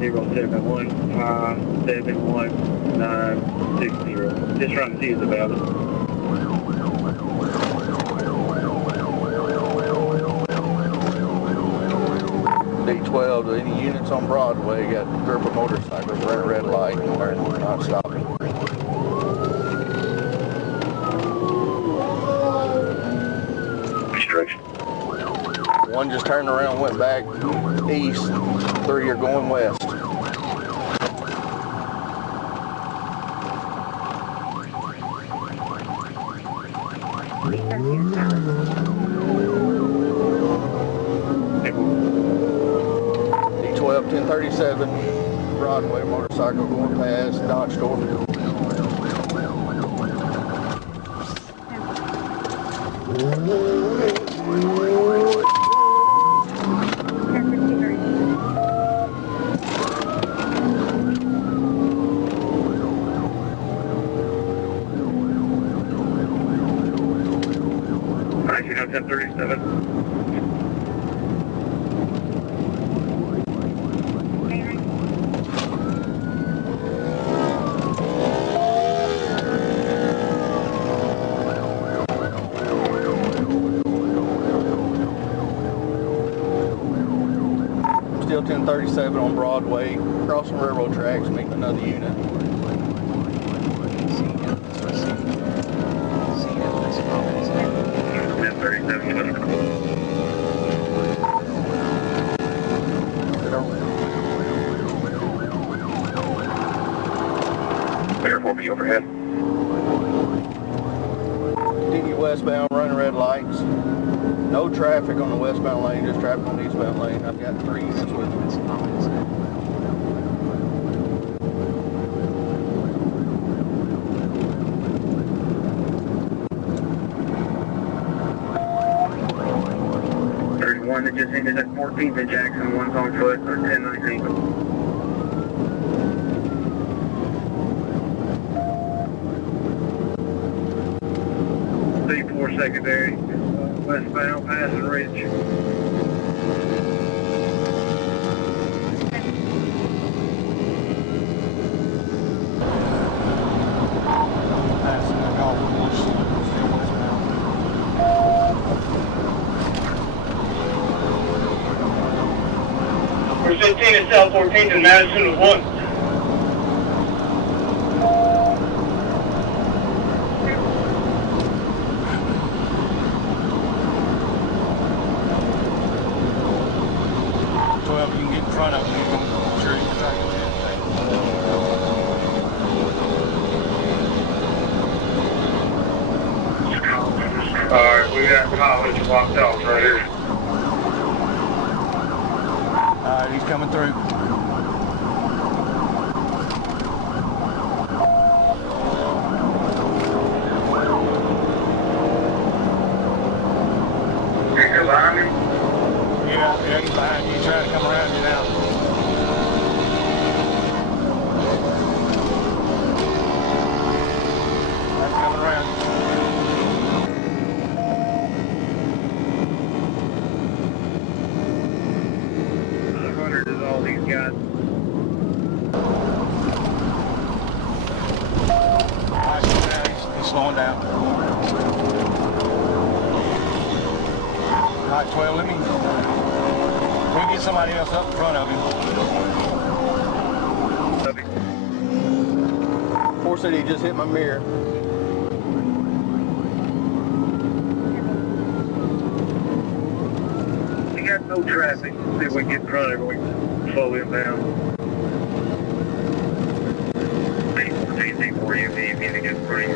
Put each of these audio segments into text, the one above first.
071-571-960. Just trying to see us about it. D12, any units on Broadway, got a group of motorcycles running a red light and they're not stopping. Restriction. One just turned around, went back east, 3 are going west. D12, 1037, Broadway motorcycle going past Dodge store. Alright, 1037. Still 1037 on Broadway, crossing railroad tracks, meeting another unit. 1037. Air 4B overhead. Continue westbound, running red lights. No traffic on the westbound lane, just traffic on the eastbound lane. I've got 3 units with me. One that just ended at 14th and Jackson, one's on foot, or 1019. C4 secondary, westbound, passing Ridge. Passing the golf course, still westbound. We're 15 at South 14th and Madison with 1. You can get in front of me. I'm sure you can track it. Alright, we got college blocked off right here. Alright, he's coming through. You're behind me? Yeah, he's behind you. He's trying to come around you now. That's coming around. 100 is all these guys. He's slowing down. Alright, 12, let me get somebody else up in front of him. 4 said he just hit my mirror. We got no traffic. See if we can get in front of him. We can slow him down. C4 UV, you need to get free.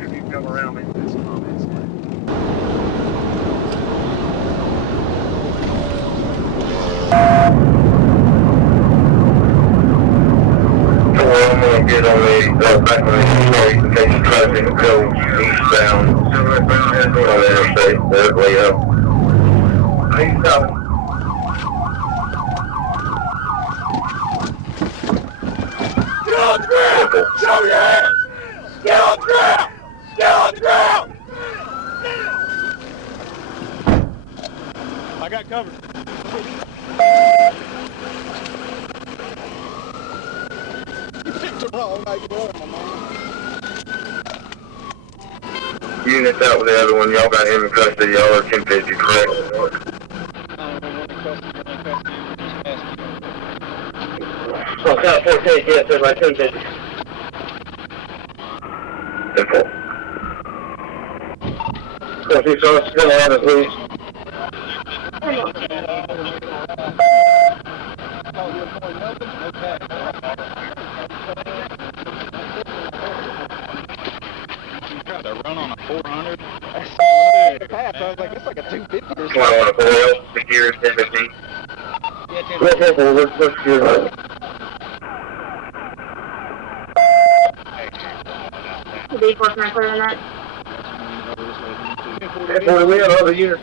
If you come around me. I'm going to get on the back of the street in case the traffic will go eastbound. On the interstate, that way up. Eastbound. Get on the ground! Show your hands! Get on the ground! Get on the ground! I got covered. You picked the wrong night, my man. Units out with the other one. Y'all got him in custody. Y'all are 1050, correct? Oh, count 14, yes, there's my 1050. Simple. So, if you're still on it, please. You tried to run on a 400? Pass, I was like, it's like a 250 or Come on, on a 4L, the gear is 1015. Yeah, 10, let's do it. D4 can I put in that? For we have other units.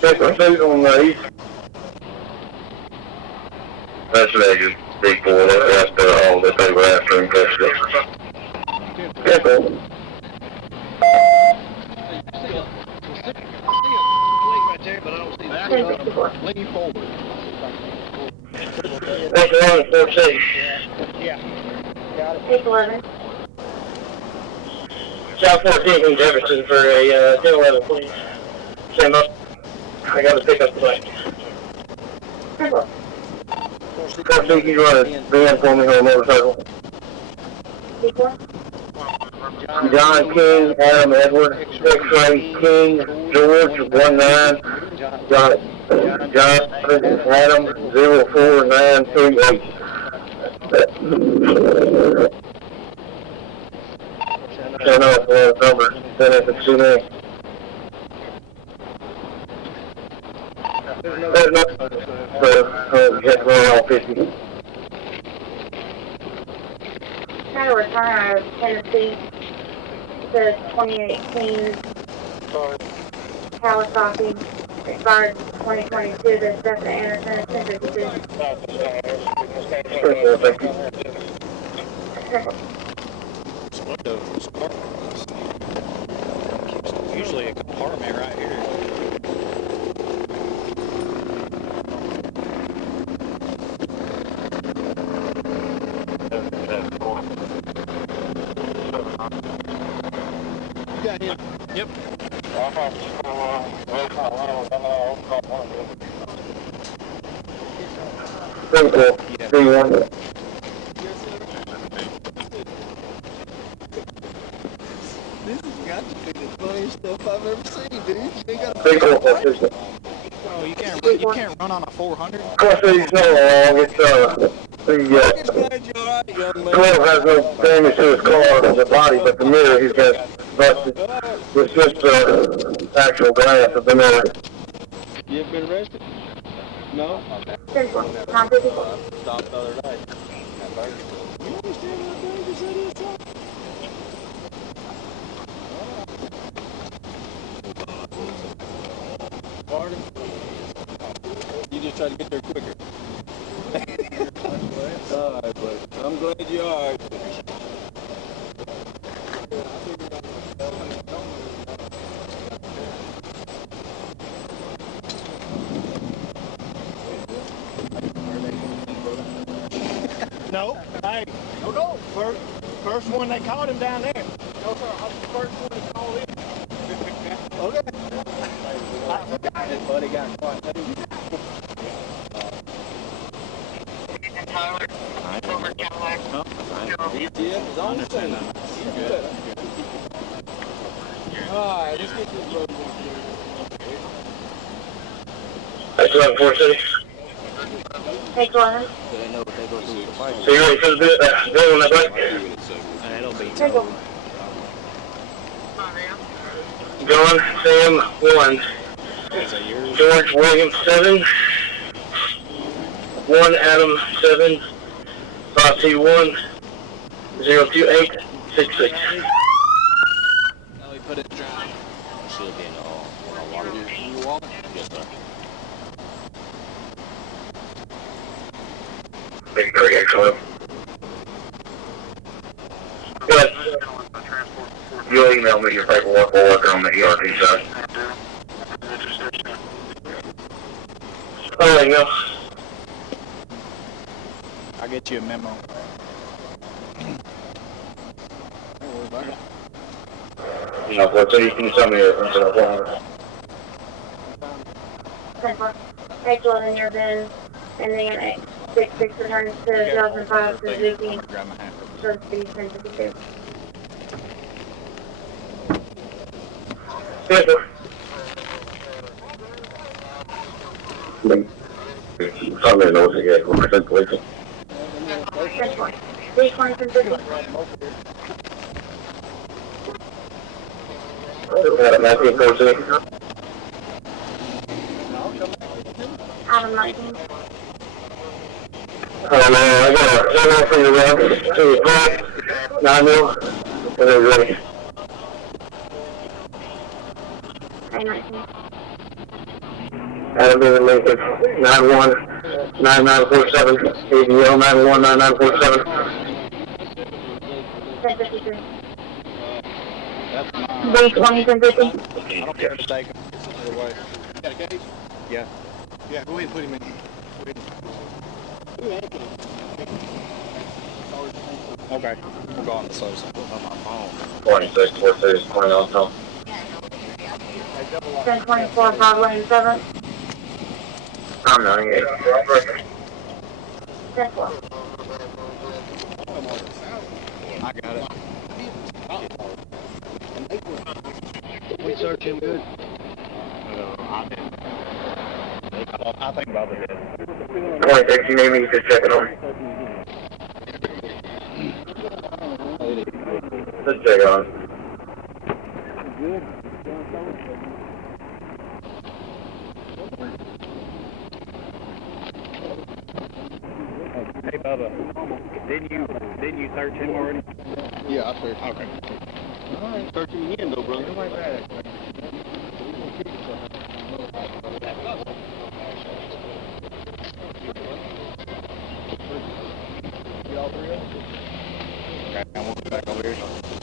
Check the food on the east. That's just big 4, that's all that they were after in custody. Careful. lean forward. That's the one, 4C. Got it. Take 11. South 14 from Jefferson for a 1011, please. Stand up. I got to pick up the bike. Simple. 4C, can you run a van for me on a motorcycle? D4. John King, Adam Edward, X-Ray King, George, 19, John Adam, 04938. Turn off the number, then if it's too many. There's no, so, get roll on 50. Trying to return out of Tennessee to 2018 Kawasaki. Expired 2022. There's Stephen Anderson at 1052. Thank you. Usually a compartment right here. You got him. Yep. Thank you. See you one. This has got to be the funniest stuff I've ever seen, dude. You ain't got Thank you. Oh, you can't run on a 400? Of course, he's no long. It's, glad you're all right, young man. 12 has no damage to his car as a body, but the mirror he's got busted. It's just, actual glass of the mirror. You ever been arrested? No? Simple. Not 54. Stopped the other day. You understand how dangerous that is, Tom? Pardon? You just try to get there quicker. Alright, but I'm glad you're alright. No, hey, no. First one they caught him down there. No, sir, I was the first one to call in. Okay. That buddy got quite too. Yeah, it's on the scene. Alright, let's get this road moving. That's 1146. Take 11. So you ready for the bill on that bike? Simple. John Sam 1. George William 7. 1 Adam 7. 5T1. 02866. No, we put it in drive. Should be in all water. You walk? Yes, sir. Thank you, Craig, excellent. Good. You'll email me your paperwork. We'll work on the ERT side. get you a memo. No, pues so you can tell me it. So, 10-4. H11 near Bend, and then 866 returns to 2005 Suzuki, Grab my hat. for the 1052. yes, sir. Somebody knows it yet. We're going to 10-4. D20 1050. Matthew, 14. Adam 19. I got a email for you, man. To your call. 9-1. Whenever you're ready. A19. Adam in the Lincoln. 9-1. 9947. ADL 9-1. 9947. 1053. That's mine. D20 1050. I don't care to take him. Either way. You got a case? Yeah. Yeah, go ahead and put him in. Okay. We'll go on the social. On my phone. 26, 46, 20 on top. 1024 Broadway and 7. I'm 98. 10-4. I got it. We search him good. I think Bubba did. 26, you need me to check it on. Let's check it on. Hey Bubba, didn't you search him already? Yeah, I searched. Okay. All right, search him again, though, brother. Okay, I'm gonna go back over here.